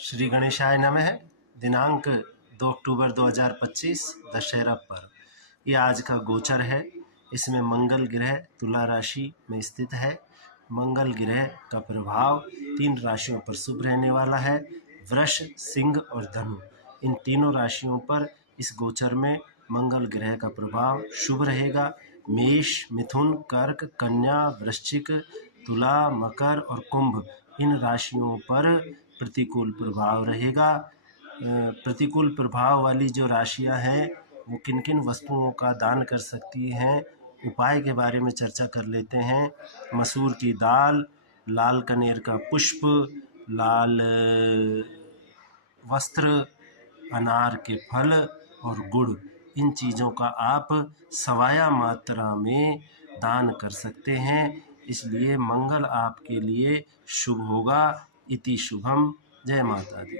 श्री गणेशाय नमः। दिनांक 2 अक्टूबर 2025 दशहरा पर्व। ये आज का गोचर है। इसमें मंगल ग्रह तुला राशि में स्थित है। मंगल ग्रह का प्रभाव 3 राशियों पर शुभ रहने वाला है। वृष, सिंह और धनु, इन तीनों राशियों पर इस गोचर में मंगल ग्रह का प्रभाव शुभ रहेगा। मेष, मिथुन, कर्क, कन्या, वृश्चिक, तुला, मकर और कुंभ, इन राशियों पर प्रतिकूल प्रभाव रहेगा। प्रतिकूल प्रभाव वाली जो राशियां हैं वो किन किन वस्तुओं का दान कर सकती हैं, उपाय के बारे में चर्चा कर लेते हैं। मसूर की दाल, लाल कनेर का पुष्प, लाल वस्त्र, अनार के फल और गुड़, इन चीज़ों का आप सवाया मात्रा में दान कर सकते हैं। इसलिए मंगल आपके लिए शुभ होगा। इति शुभम। जय माता दी।